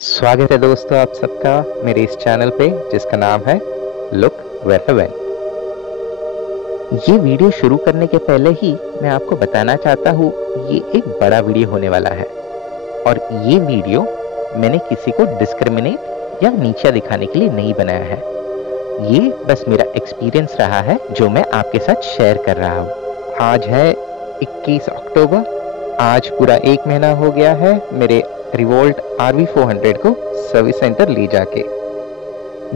स्वागत है दोस्तों आप सबका मेरे इस चैनल पे जिसका नाम है लुक वेयर हेवन। ये वीडियो शुरू करने के पहले ही मैं आपको बताना चाहता हूँ ये एक बड़ा वीडियो होने वाला है और ये वीडियो मैंने किसी को डिस्क्रिमिनेट या नीचा दिखाने के लिए नहीं बनाया है। ये बस मेरा एक्सपीरियंस रहा है जो मैं आपके साथ शेयर कर रहा हूँ। आज है 21 अक्टूबर। आज पूरा एक महीना हो गया है मेरे रिवोल्ट RV400 को सर्विस सेंटर ले जाके।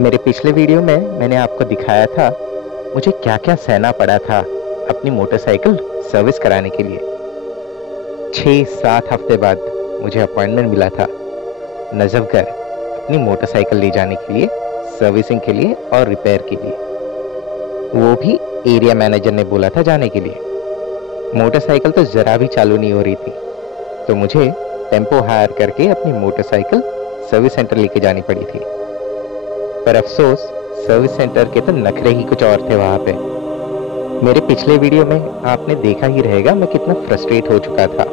मेरे पिछले वीडियो में मैंने आपको दिखाया था मुझे क्या क्या सहना पड़ा था अपनी मोटरसाइकिल सर्विस कराने के लिए। 6-7 हफ्ते बाद मुझे अपॉइंटमेंट मिला था नजफगढ़ अपनी मोटरसाइकिल ले जाने के लिए, सर्विसिंग के लिए और रिपेयर के लिए। वो भी एरिया मैनेजर ने बोला था जाने के लिए। मोटरसाइकिल तो जरा भी चालू नहीं हो रही थी तो मुझे टेम्पो हायर करके अपनी मोटरसाइकिल सर्विस सेंटर लेके जानी पड़ी थी। पर अफसोस सर्विस सेंटर के तो नखरे ही कुछ और थे वहां पे। मेरे पिछले वीडियो में आपने देखा ही रहेगा मैं कितना फ्रस्ट्रेट हो चुका था।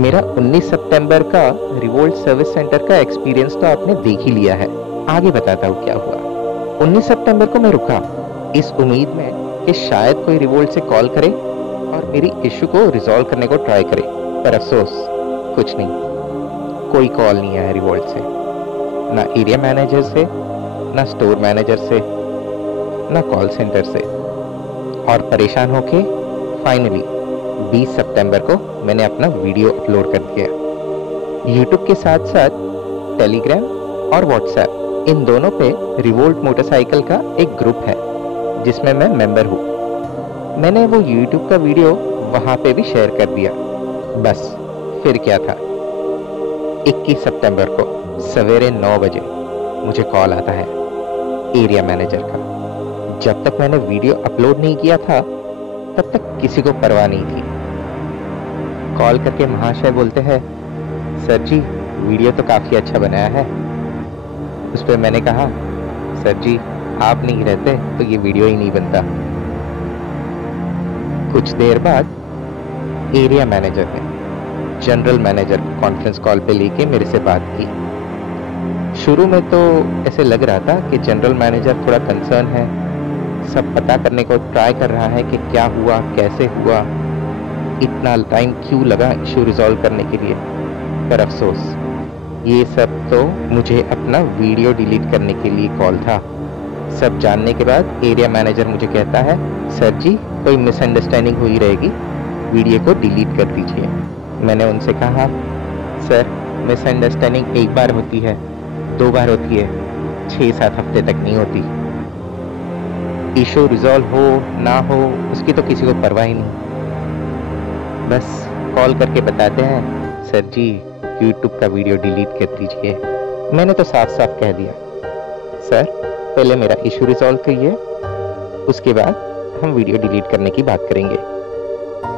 मेरा 19 सितंबर का रिवोल्ट सर्विस सेंटर का एक्सपीरियंस तो आपने देख ही लिया है। आगे बताता हूँ क्या हुआ। 19 सितंबर को मैं रुका इस उम्मीद में कि शायद कोई रिवोल्ट से कॉल करे और मेरी इश्यू को रिजॉल्व करने को ट्राई करे। पर अफसोस कुछ नहीं, कोई कॉल नहीं आया रिवोल्ट से, ना एरिया मैनेजर से, ना स्टोर मैनेजर से, ना कॉल सेंटर से। और परेशान होके फाइनली 20 सितंबर को मैंने अपना वीडियो अपलोड कर दिया। यूट्यूब के साथ साथ टेलीग्राम और व्हाट्सएप इन दोनों पे रिवोल्ट मोटरसाइकिल का एक ग्रुप है जिसमें मैं मेंबर हूँ। मैंने वो यूट्यूब का वीडियो वहां पे भी शेयर कर दिया। बस फिर क्या था, 21 सितंबर को सवेरे 9 बजे मुझे कॉल आता है एरिया मैनेजर का। जब तक मैंने वीडियो अपलोड नहीं किया था तब तक किसी को परवाह नहीं थी। कॉल करके महाशय बोलते हैं, सर जी वीडियो तो काफी अच्छा बनाया है। उस पर मैंने कहा, सर जी आप नहीं रहते तो ये वीडियो ही नहीं बनता। कुछ देर बाद एरिया मैनेजर ने जनरल मैनेजर कॉन्फ्रेंस कॉल पे लेके मेरे से बात की। शुरू में तो ऐसे लग रहा था कि जनरल मैनेजर थोड़ा कंसर्न है, सब पता करने को ट्राई कर रहा है कि क्या हुआ, कैसे हुआ, इतना टाइम क्यों लगा इशू रिजॉल्व करने के लिए। पर अफसोस ये सब तो मुझे अपना वीडियो डिलीट करने के लिए कॉल था। सब जानने के बाद एरिया मैनेजर मुझे कहता है, सर जी कोई मिसअंडरस्टैंडिंग हुई रहेगी, वीडियो को डिलीट कर दीजिए। मैंने उनसे कहा, सर मिसअंडरस्टैंडिंग एक बार होती है, 2 बार होती है, 6-7 हफ्ते तक नहीं होती। इशू रिजॉल्व हो ना हो उसकी तो किसी को परवाह ही नहीं। बस कॉल करके बताते हैं, सर जी यूट्यूब का वीडियो डिलीट कर दीजिए। मैंने तो साफ साफ कह दिया, सर पहले मेरा इशू रिजॉल्व करिए, उसके बाद हम वीडियो डिलीट करने की बात करेंगे।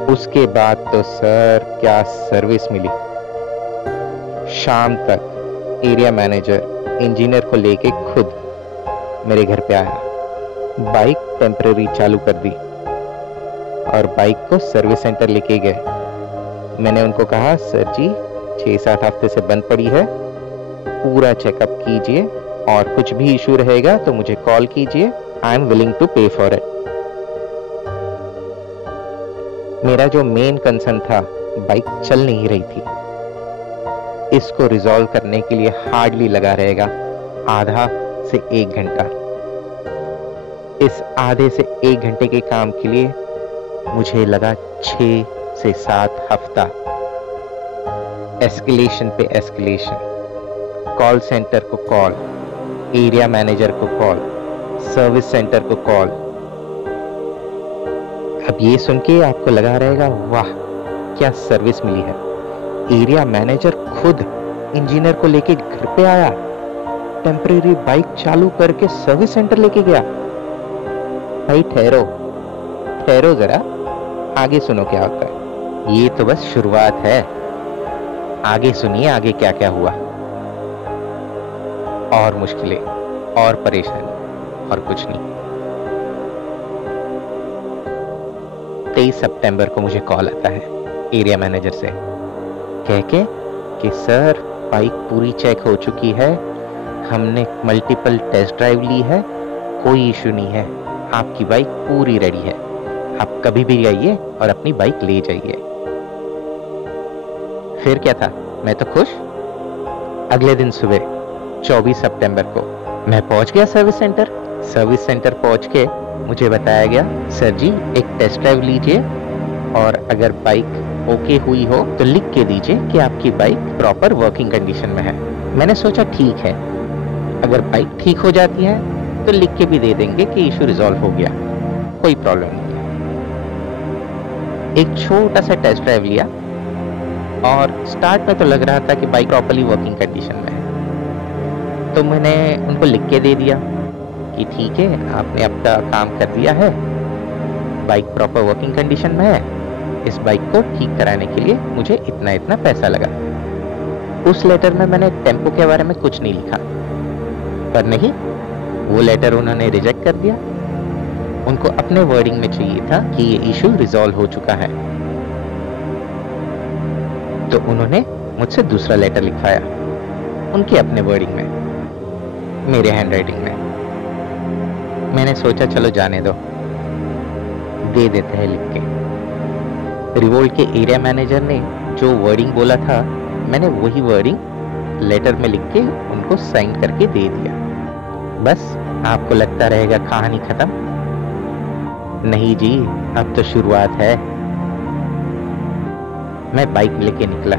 उसके बाद तो सर क्या सर्विस मिली। शाम तक एरिया मैनेजर इंजीनियर को लेके खुद मेरे घर पे आया, बाइक टेम्पररी चालू कर दी और बाइक को सर्विस सेंटर लेके गए। मैंने उनको कहा, सर जी 6-7 हफ्ते से बंद पड़ी है, पूरा चेकअप कीजिए और कुछ भी इशू रहेगा तो मुझे कॉल कीजिए, आई एम विलिंग टू पे फॉर इट। मेरा जो मेन कंसर्न था, बाइक चल नहीं रही थी, इसको रिजॉल्व करने के लिए हार्डली लगा रहेगा आधा से 1 घंटा। इस आधे से 1 घंटे के काम के लिए मुझे लगा 6 से 7 हफ्ता। एस्केलेशन पे एस्केलेशन, कॉल सेंटर को कॉल, एरिया मैनेजर को कॉल, सर्विस सेंटर को कॉल। अब ये सुन के आपको लगा रहेगा, वाह क्या सर्विस मिली है। एरिया मैनेजर खुद इंजीनियर को लेके घर पे आया, टेम्परेरी बाइक चालू करके सर्विस सेंटर लेके गया। भाई ठहरो ठहरो जरा, आगे सुनो क्या होता है। ये तो बस शुरुआत है, आगे सुनिए आगे क्या क्या हुआ। और मुश्किलें और परेशानी और कुछ नहीं। 23 सितंबर को मुझे कॉल आता है एरिया मैनेजर से कह के कि सर बाइक पूरी चेक हो चुकी है, हमने मल्टीपल टेस्ट ड्राइव ली है, कोई इशू नहीं है, आपकी बाइक पूरी रेडी है, आप कभी भी आइए और अपनी बाइक ले जाइए। फिर क्या था, मैं तो खुश। अगले दिन सुबह 24 सितंबर को मैं पहुंच गया सर्विस सेंटर। सर्विस सेंटर पहुंच के मुझे बताया गया, सर जी एक टेस्ट ड्राइव लीजिए और अगर बाइक ओके हुई हो तो लिख के दीजिए कि आपकी बाइक प्रॉपर वर्किंग कंडीशन में है। मैंने सोचा ठीक है, अगर बाइक ठीक हो जाती है तो लिख के भी दे देंगे कि इशू रिजॉल्व हो गया, कोई प्रॉब्लम नहीं है। एक छोटा सा टेस्ट ड्राइव लिया और स्टार्ट में तो लग रहा था कि बाइक प्रॉपर्ली वर्किंग कंडीशन में है, तो मैंने उनको लिख के दे दिया कि ठीक है, आपने आपका काम कर दिया है, बाइक प्रॉपर वर्किंग कंडीशन में है, इस बाइक को ठीक कराने के लिए मुझे इतना इतना पैसा लगा। उस लेटर में मैंने टेम्पो के बारे में कुछ नहीं लिखा, पर नहीं, वो लेटर उन्होंने रिजेक्ट कर दिया। उनको अपने वर्डिंग में चाहिए था कि ये इशू रिजॉल्व हो चुका है, तो उन्होंने मुझसे दूसरा लेटर लिखवाया उनके अपने वर्डिंग में, मेरे हैंडराइटिंग में। मैंने सोचा चलो जाने दो, दे देते हैं लिख के। रिवोल्ट के एरिया मैनेजर ने जो वर्डिंग बोला था, मैंने वही वर्डिंग लेटर में लिख के उनको साइन करके दे दिया। बस आपको लगता रहेगा कहानी खत्म, नहीं जी, अब तो शुरुआत है। मैं बाइक लेके निकला।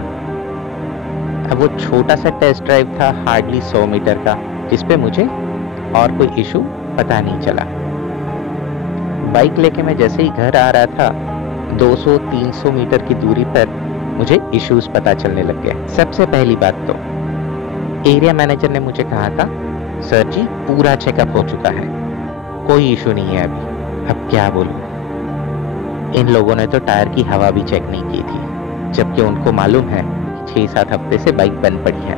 अब वो छोटा सा टेस्ट ड्राइव था, हार्डली 100 मीटर का, जिसपे मुझे और कोई इशू पता नहीं चला। बाइक लेके मैं जैसे ही घर आ रहा था, 200-300 मीटर की दूरी पर मुझे इश्यूज पता चलने लग गए। सबसे पहली बात तो एरिया मैनेजर ने मुझे कहा था, सर जी पूरा चेकअप हो चुका है, कोई इशू नहीं है अभी। अब क्या बोलूं, इन लोगों ने तो टायर की हवा भी चेक नहीं की थी, जबकि उनको मालूम है कि 6-7 हफ्ते से बाइक बंद पड़ी है।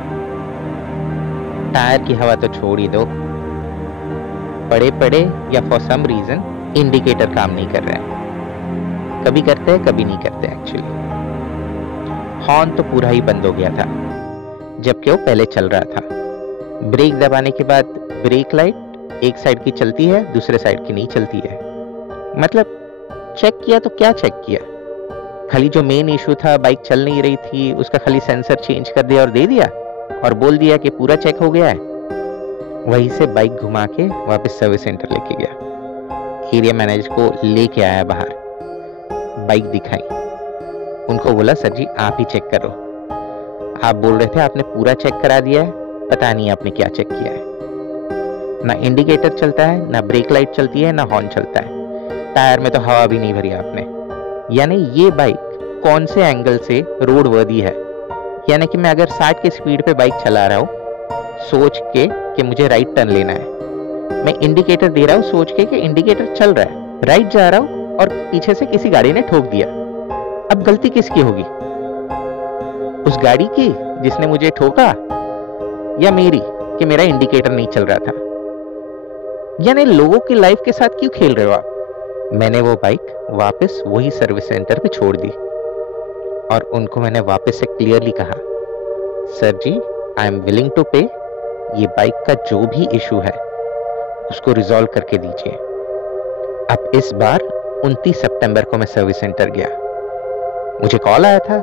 टायर की हवा तो छोड़ ही दो, पड़े या फॉर सम रीजन इंडिकेटर काम नहीं कर रहे हैं, कभी करते हैं कभी नहीं करते एक्चुअली। हॉर्न तो पूरा ही बंद हो गया था, जबकि वो पहले चल रहा था। ब्रेक दबाने के बाद ब्रेक लाइट एक साइड की चलती है, दूसरे साइड की नहीं चलती है। मतलब चेक किया तो क्या चेक किया, खाली जो मेन इशू था, बाइक चल नहीं रही थी, उसका खाली सेंसर चेंज कर दिया और दे दिया और बोल दिया कि पूरा चेक हो गया है। वहीं से बाइक घुमा के वापस सर्विस सेंटर लेके गया। एरिया मैनेजर को लेके आया बाहर, बाइक दिखाई, उनको बोला सर जी आप ही चेक करो, आप बोल रहे थे आपने पूरा चेक करा दिया है, पता नहीं आपने क्या चेक किया है। ना इंडिकेटर चलता है, ना ब्रेक लाइट चलती है, ना हॉर्न चलता है, टायर में तो हवा भी नहीं भरी आपने। यानी ये बाइक कौन से एंगल से रोड वर्दी है। यानी कि मैं अगर 60 की स्पीड पे बाइक चला रहा हूँ सोच के कि मुझे राइट टर्न लेना है, मैं इंडिकेटर दे रहा हूँ सोच के कि इंडिकेटर चल रहा है, राइट जा रहा हूँ और पीछे से किसी गाड़ी ने ठोक दिया। अब गलती किसकी होगी, उस गाड़ी की जिसने मुझे ठोका या मेरी कि मेरा इंडिकेटर नहीं चल रहा था। यानी लोगों की लाइफ के साथ क्यों खेल रहे हो आप। मैंने वो बाइक वापस वही सर्विस सेंटर पे छोड़ दी और उनको मैंने वापस से क्लियरली कहा, सर जी I am willing to pay, ये बाइक का जो भी इशू है उसको रिजॉल्व करके दीजिए। अब इस बार 29 सितंबर को मैं सर्विस सेंटर गया, मुझे कॉल आया था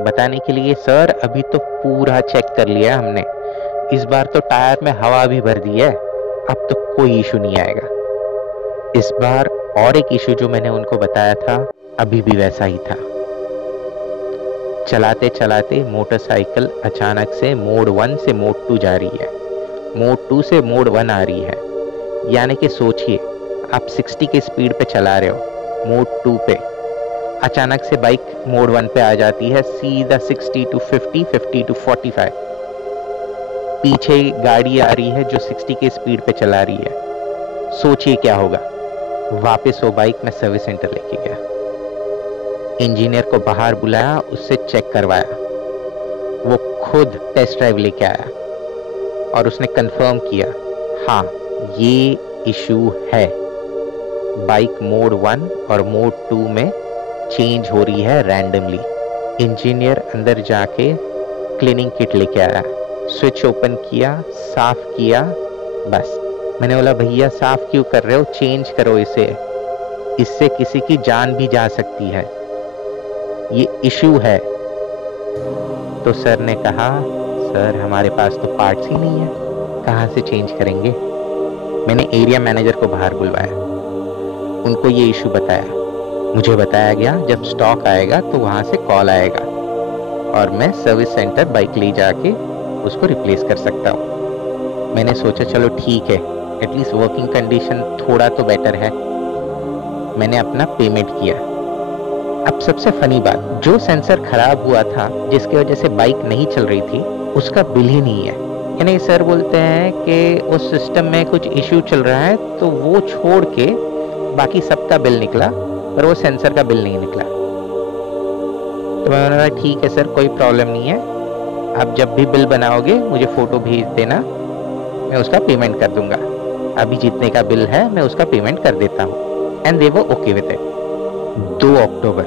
बताने के लिए, सर अभी तो पूरा चेक कर लिया हमने, इस बार तो टायर में हवा भी भर दी है, अब तो कोई इशू नहीं आएगा। इस बार और एक इशू जो मैंने उनको बताया था अभी भी वैसा ही था। चलाते चलाते मोटरसाइकिल अचानक से मोड 1 से मोड 2 जा रही है, मोड 2 से मोड 1 आ रही है। यानी कि सोचिए आप 60 की स्पीड पे चला रहे हो मोड 2 पे, अचानक से बाइक मोड 1 पे आ जाती है, सीधा 60 to 50, 50 to 45। पीछे गाड़ी आ रही है जो 60 की स्पीड पे चला रही है, सोचिए क्या होगा। वापस वो बाइक मैं सर्विस सेंटर लेके गया, इंजीनियर को बाहर बुलाया, उससे चेक करवाया, वो खुद टेस्ट ड्राइव लेके आया और उसने कंफर्म किया, हाँ ये इशू है, बाइक मोड 1 और मोड 2 में चेंज हो रही है रैंडमली। इंजीनियर अंदर जाके क्लीनिंग किट लेके आया, स्विच ओपन किया, साफ किया, बस। मैंने बोला भैया साफ क्यों कर रहे हो, चेंज करो इसे, इससे किसी की जान भी जा सकती है, ये इशू है। तो सर ने कहा सर हमारे पास तो पार्ट्स ही नहीं है, कहाँ से चेंज करेंगे। मैंने एरिया मैनेजर को बाहर बुलवाया, उनको ये इशू बताया। मुझे बताया गया जब स्टॉक आएगा तो वहां से कॉल आएगा और मैं सर्विस सेंटर बाइक ले जाके उसको रिप्लेस कर सकता हूँ। मैंने सोचा चलो ठीक है, एटलीस्ट वर्किंग कंडीशन थोड़ा तो बेटर है। मैंने अपना पेमेंट किया। अब सबसे फनी बात, जो सेंसर खराब हुआ था जिसकी वजह से बाइक नहीं चल रही थी, उसका बिल ही नहीं है। यानी सर बोलते हैं कि उस सिस्टम में कुछ इश्यू चल रहा है, तो वो छोड़ के बाकी सबका बिल निकला पर वो सेंसर का बिल नहीं निकला। तो मैंने कहा ठीक है सर, कोई प्रॉब्लम नहीं है, आप जब भी बिल बनाओगे मुझे फोटो भेज देना, मैं उसका पेमेंट कर दूंगा। अभी जितने का बिल है मैं उसका पेमेंट कर देता हूँ। And they were okay with it. 2 October,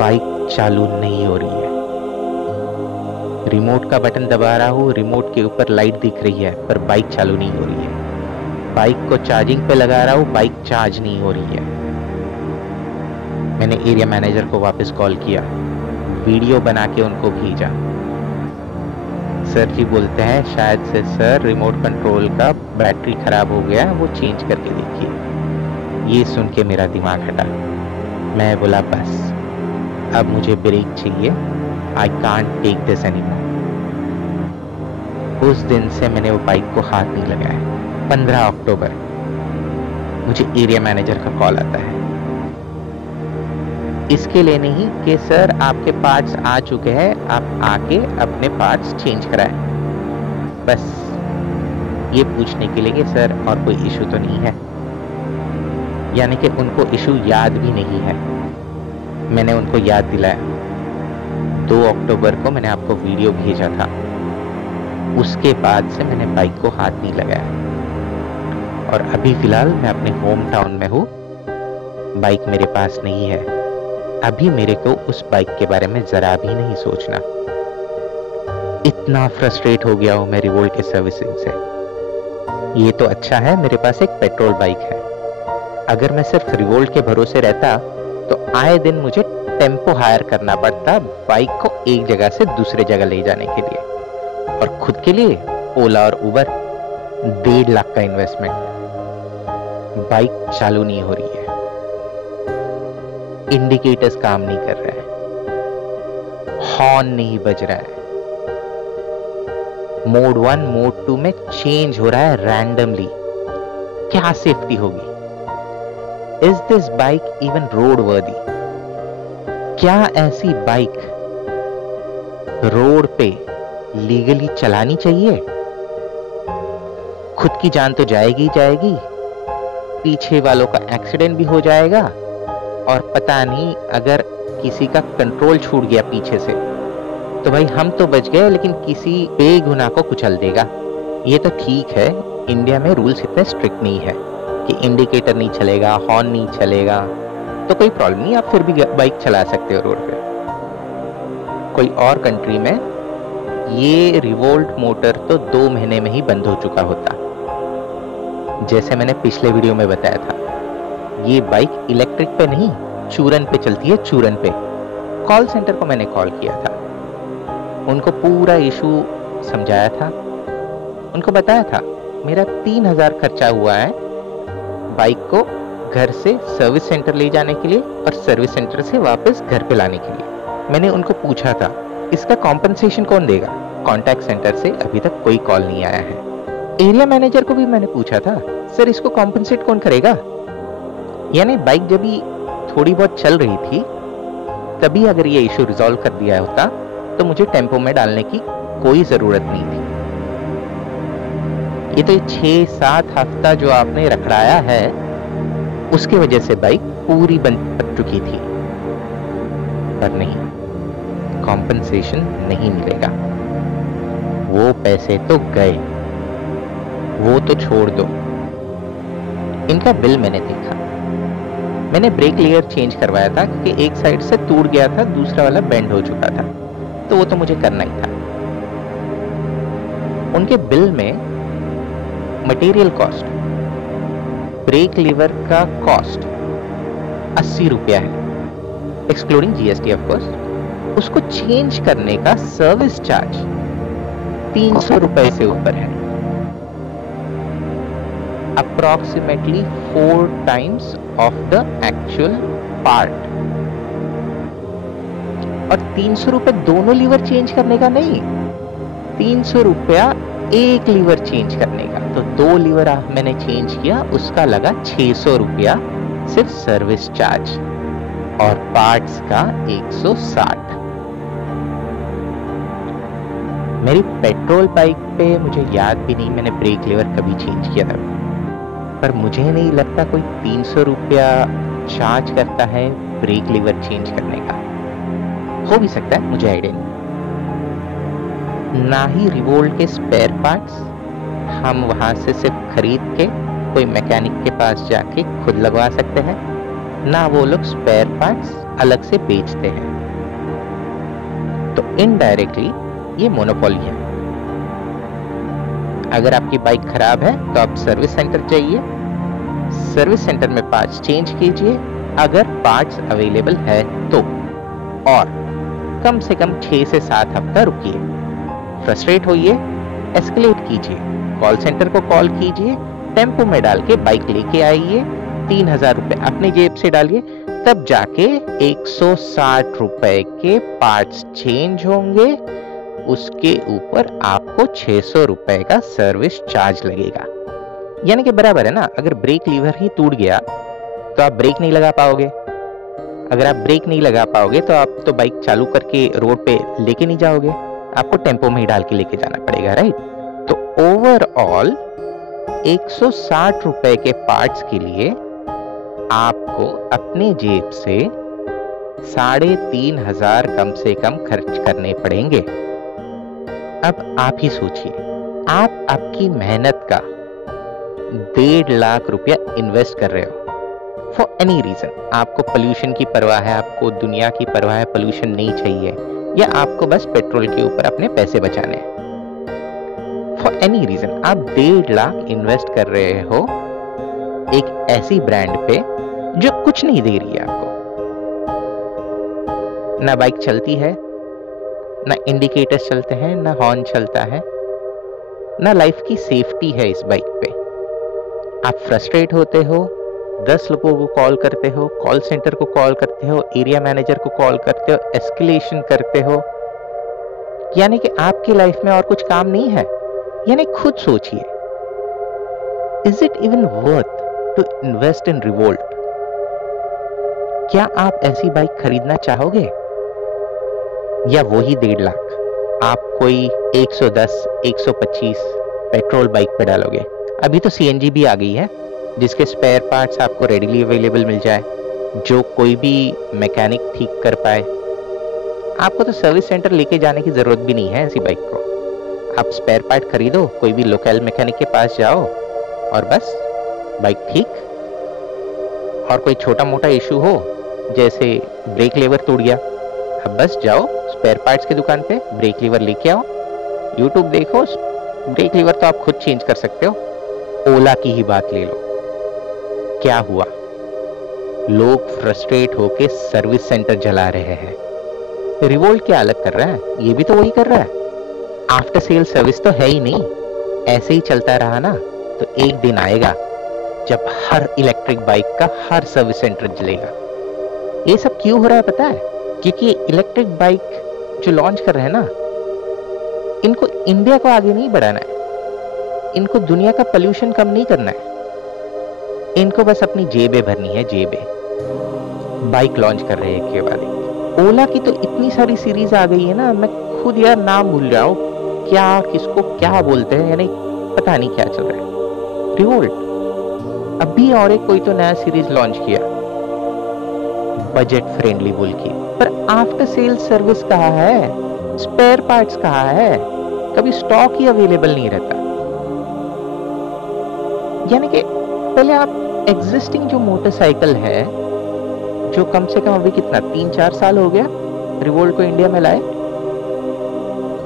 bike चालू नहीं हो रही है। रिमोट का बटन दबा रहा हूँ, रिमोट के ऊपर लाइट दिख रही है पर बाइक चालू नहीं हो रही है। बाइक को चार्जिंग पे लगा रहा हूँ, बाइक चार्ज नहीं हो रही है। मैंने एरिया मैनेजर को वापस कॉल किया, वीडियो बना के उनको भेजा। सर जी बोलते हैं शायद से सर रिमोट कंट्रोल का बैटरी खराब हो गया, वो चेंज करके देखिए। ये सुन के मेरा दिमाग हटा। मैं बोला बस अब मुझे ब्रेक चाहिए, I can't take this anymore. उस दिन से मैंने वो बाइक को हाथ नहीं लगाया। 15 अक्टूबर, मुझे एरिया मैनेजर का कॉल आता है, इसके लिए नहीं कि सर आपके पार्ट्स आ चुके हैं, आप आके अपने पार्ट्स चेंज कराएं, बस ये पूछने के लिए कि सर और कोई इशू तो नहीं है। यानी कि उनको इशू याद भी नहीं है। मैंने उनको याद दिलाया। 2 अक्टूबर को मैंने आपको वीडियो भेजा था, उसके बाद से मैंने बाइक को हाथ नहीं लगाया। और अभी फिलहाल मैं अपने होम टाउन में हूँ, बाइक मेरे पास नहीं है। अभी मेरे को उस बाइक के बारे में जरा भी नहीं सोचना। इतना फ्रस्ट्रेट हो गया हूं मैं रिवोल्ट के सर्विसिंग से। ये तो अच्छा है मेरे पास एक पेट्रोल बाइक है। अगर मैं सिर्फ रिवोल्ट के भरोसे रहता तो आए दिन मुझे टेम्पो हायर करना पड़ता बाइक को एक जगह से दूसरे जगह ले जाने के लिए, और खुद के लिए ओला और उबर। 1.5 लाख का इन्वेस्टमेंट। बाइक चालू नहीं हो रही है, इंडिकेटर्स काम नहीं कर रहे हैं, हॉर्न नहीं बज रहा है, मोड 1 मोड 2 में चेंज हो रहा है रैंडमली। क्या सेफ्टी होगी? Is this bike even road वर्दी? क्या ऐसी बाइक रोड पे लीगली चलानी चाहिए? खुद की जान तो जाएगी जाएगी, पीछे वालों का एक्सीडेंट भी हो जाएगा, और पता नहीं अगर किसी का कंट्रोल छूट गया पीछे से तो भाई हम तो बच गए, लेकिन किसी बेगुनाह को कुचल देगा। ये तो ठीक है, इंडिया में रूल्स इतने स्ट्रिक्ट नहीं है कि इंडिकेटर नहीं चलेगा, हॉर्न नहीं चलेगा, तो कोई प्रॉब्लम नहीं, आप फिर भी बाइक चला सकते हो रोड पे। कोई और कंट्री में ये रिवोल्ट मोटर तो 2 महीने में ही बंद हो चुका होता। जैसे मैंने पिछले वीडियो में बताया था, ये बाइक इलेक्ट्रिक पे नहीं, चूरन पे चलती है, चूरन पे। कॉल सेंटर को मैंने कॉल किया था, उनको पूरा इशू समझाया था, उनको बताया था मेरा 3000 खर्चा हुआ है बाइक को घर से सर्विस सेंटर ले जाने के लिए और सर्विस सेंटर से वापस घर पे लाने के लिए। मैंने उनको पूछा था इसका कॉम्पनसेशन कौन देगा? कॉन्टैक्ट सेंटर से अभी तक कोई कॉल नहीं आया है। एरिया मैनेजर को भी मैंने पूछा था, सर इसको कॉम्पनसेट कौन करेगा? यानी बाइक जब भी थोड़ी बहुत चल रही थी तभी अगर ये इशू रिजॉल्व कर दिया होता तो मुझे टेम्पो में डालने की कोई जरूरत नहीं थी। ये तो 6-7 हफ्ता जो आपने रखड़ाया है उसकी वजह से बाइक पूरी बन चुकी थी, पर नहीं, कॉम्पनसेशन नहीं मिलेगा। वो पैसे तो गए, वो तो छोड़ दो। इनका बिल मैंने देखा, मैंने ब्रेक लेयर चेंज करवाया था क्योंकि एक साइड से टूट गया था, दूसरा वाला बेंड हो चुका था, तो वो तो मुझे करना ही था। उनके बिल में मटेरियल कॉस्ट, ब्रेक लीवर का कॉस्ट 80 रुपया है, एक्सक्लूडिंग जीएसटी ऑफ कोर्स। उसको चेंज करने का सर्विस चार्ज 300 रुपए से ऊपर है, approximately 4 times of the actual part. और 300 रुपए दोनों लीवर चेंज करने का नहीं, 300 रुपया एक लीवर चेंज करने का। तो 2 लीवर मैंने चेंज किया, उसका लगा 600 रुपया सिर्फ सर्विस चार्ज, और पार्ट्स का 160। मेरी पेट्रोल बाइक पे मुझे याद भी नहीं मैंने ब्रेक लीवर कभी चेंज किया था, पर मुझे नहीं लगता कोई 300 रुपया चार्ज करता है ब्रेक लीवर चेंज करने का। हो भी सकता है, मुझे आइडिया नहीं। ना ही रिवोल्ट के स्पेयर पार्ट्स हम वहां से सिर्फ खरीद के कोई मैकेनिक के पास जाके खुद लगवा सकते हैं, ना वो लोग स्पेयर पार्ट्स अलग से बेचते हैं। तो इनडायरेक्टली ये मोनोपोली है। अगर आपकी बाइक खराब है तो आप सर्विस सेंटर जाइए, सर्विस सेंटर में पार्ट्स चेंज कीजिए अगर पार्ट्स अवेलेबल है तो, और कम से कम 6 से 7 हफ्ता रुकिए। फ्रस्ट्रेट होइए, एस्केलेट कीजिए, कॉल सेंटर को कॉल कीजिए, टेम्पो में डाल के बाइक लेके आइए, 3000 रुपए अपनी जेब से डालिए, तब जाके 160 रुपए के पार्ट्स चेंज होंगे। उसके ऊपर आपको 600 रुपए का सर्विस चार्ज लगेगा। यानी कि बराबर है ना। अगर ब्रेक लीवर ही टूट गया तो आप ब्रेक नहीं लगा पाओगे, अगर आप ब्रेक नहीं लगा पाओगे तो आप तो बाइक चालू करके रोड पे लेके नहीं जाओगे, आपको टेम्पो में ही डाल के लेके जाना पड़ेगा, राइट। तो ओवरऑल 160 रुपए के पार्ट्स के लिए आपको अपने जेब से 3500 कम से कम खर्च करने पड़ेंगे। अब आप ही सोचिए, आप आपकी मेहनत का 1.5 लाख रुपया इन्वेस्ट कर रहे हो फॉर एनी रीजन। आपको पोल्यूशन की परवाह है, आपको दुनिया की परवाह है, पोल्यूशन नहीं चाहिए, या आपको बस पेट्रोल के ऊपर अपने पैसे बचाने हैं। फॉर एनी रीजन आप 1.5 लाख इन्वेस्ट कर रहे हो एक ऐसी ब्रांड पे जो कुछ नहीं दे रही है आपको। ना बाइक चलती है, ना इंडिकेटर्स चलते हैं, ना हॉर्न चलता है, ना लाइफ की सेफ्टी है इस बाइक पे। आप फ्रस्ट्रेट होते हो, 10 लोगों को कॉल करते हो, कॉल सेंटर को कॉल करते हो, एरिया मैनेजर को कॉल करते हो, एस्केलेशन करते हो, यानी कि आपकी लाइफ में और कुछ काम नहीं है। यानी खुद सोचिए, is it even worth to invest in revolt? क्या आप ऐसी बाइक खरीदना चाहोगे, या वही 1.5 लाख आप कोई 110, 125 पेट्रोल बाइक पे डालोगे? अभी तो सीएनजी भी आ गई है जिसके स्पेयर पार्ट्स आपको रेडिली अवेलेबल मिल जाए, जो कोई भी मैकेनिक ठीक कर पाए। आपको तो सर्विस सेंटर लेके जाने की जरूरत भी नहीं है ऐसी बाइक को। आप स्पेयर पार्ट खरीदो, कोई भी लोकल मैकेनिक के पास जाओ और बस बाइक ठीक। और कोई छोटा मोटा इशू हो, जैसे ब्रेक लीवर टूट गया, अब बस जाओ स्पेयर पार्ट्स की दुकान पे, ब्रेक लीवर लेके आओ, यूट्यूब देखो, ब्रेक लीवर तो आप खुद चेंज कर सकते हो। ओला की ही बात ले लो, क्या हुआ? लोग फ्रस्ट्रेट होके सर्विस सेंटर जला रहे हैं। रिवोल्ट क्या अलग कर रहा है? ये भी तो वही कर रहा है। आफ्टर सेल सर्विस तो है ही नहीं। ऐसे ही चलता रहा ना तो एक दिन आएगा जब हर इलेक्ट्रिक बाइक का हर सर्विस सेंटर जलेगा। ये सब क्यों हो रहा है पता है? क्योंकि इलेक्ट्रिक बाइक जो लॉन्च कर रहे हैं ना, इनको इंडिया को आगे नहीं बढ़ाना है, इनको दुनिया का पोल्यूशन कम नहीं करना है, इनको बस अपनी जेबें भरनी है, जेबें। बाइक लॉन्च कर रहे हैं के बाद एक। ओला की तो इतनी सारी सीरीज आ गई है ना, मैं खुद यार नाम भूल रहा हूँ, क्या किसको क्या बोलते हैं, यानी पता नहीं क्या चल रहा है। रिवोल्ट अभी और एक कोई तो नया सीरीज लॉन्च किया, बजट फ्रेंडली बोल के, पर आफ्टर सेल सर्विस कहाँ है, स्पेयर पार्ट्स कहाँ है, कभी स्टॉक ही अवेलेबल नहीं रहता। यानी कि पहले आप एग्जिस्टिंग जो मोटरसाइकिल है, जो कम से कम अभी कितना 3-4 साल हो गया रिवोल्ट को इंडिया में लाए,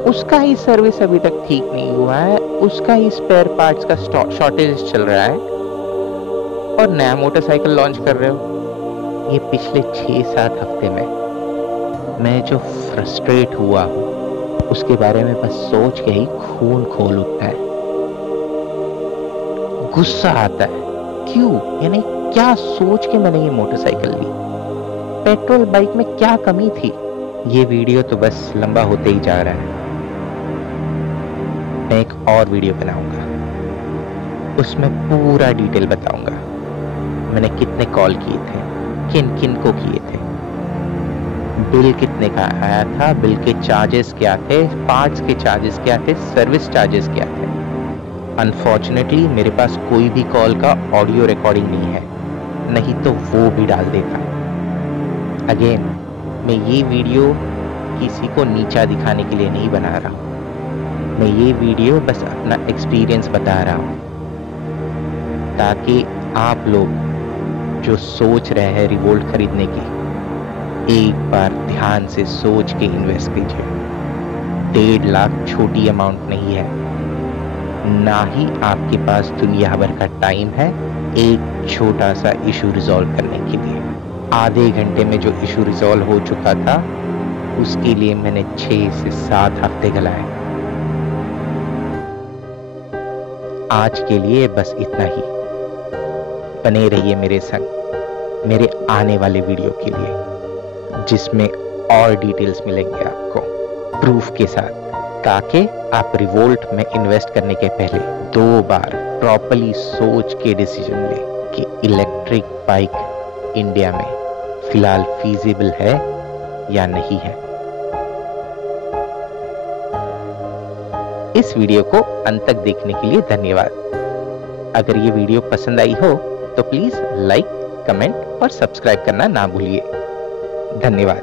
उसका ही सर्विस अभी तक ठीक नहीं हुआ है, उसका ही स्पेयर पार्ट्स का शॉर्टेज चल रहा है, और नया मोटरसाइकिल लॉन्च कर रहे हो। ये पिछले 6-7 हफ्ते में मैं जो फ्रस्ट्रेट हुआ हूँ, उसके बारे में बस सोच के ही खून खोल उठता है, गुस्सा आता है। क्यों, यानी क्या सोच के मैंने ये मोटरसाइकिल ली? पेट्रोल बाइक में क्या कमी थी? ये वीडियो तो बस लंबा होते ही जा रहा है। मैं एक और वीडियो बनाऊंगा, उसमें पूरा डिटेल बताऊंगा। मैंने कितने कॉल किए थे, किन किन को किए थे, बिल कितने का आया था, बिल के चार्जेस क्या थे, पार्ट्स के चार्जेस क्या थे, सर्विस चार्जेस क्या थे। अनफॉर्चुनेटली मेरे पास कोई भी कॉल का ऑडियो रिकॉर्डिंग नहीं है, नहीं तो वो भी डाल देता। अगेन, मैं ये वीडियो किसी को नीचा दिखाने के लिए नहीं बना रहा हूँ। मैं ये वीडियो बस अपना एक्सपीरियंस बता रहा हूँ, ताकि आप लोग जो सोच रहे हैं रिवोल्ट खरीदने की, एक बार ध्यान से सोच के इन्वेस्ट कीजिए। 1.5 लाख छोटी अमाउंट नहीं है, ना ही आपके पास दुनिया भर का टाइम है एक छोटा सा इशू रिजॉल्व करने के लिए। आधे घंटे में जो इशू रिजॉल्व हो चुका था, उसके लिए मैंने 6 से 7 हफ्ते गलाए। आज के लिए बस इतना ही। बने रहिए मेरे संग मेरे आने वाले वीडियो के लिए, जिसमें और डिटेल्स मिलेंगे आपको प्रूफ के साथ, ताकि आप रिवोल्ट में इन्वेस्ट करने के पहले 2 बार प्रॉपर्ली सोच के डिसीजन लें कि इलेक्ट्रिक बाइक इंडिया में फिलहाल फीजिबल है या नहीं है। इस वीडियो को अंत तक देखने के लिए धन्यवाद। अगर ये वीडियो पसंद आई हो तो प्लीज लाइक, कमेंट और सब्सक्राइब करना ना भूलिए। धन्यवाद।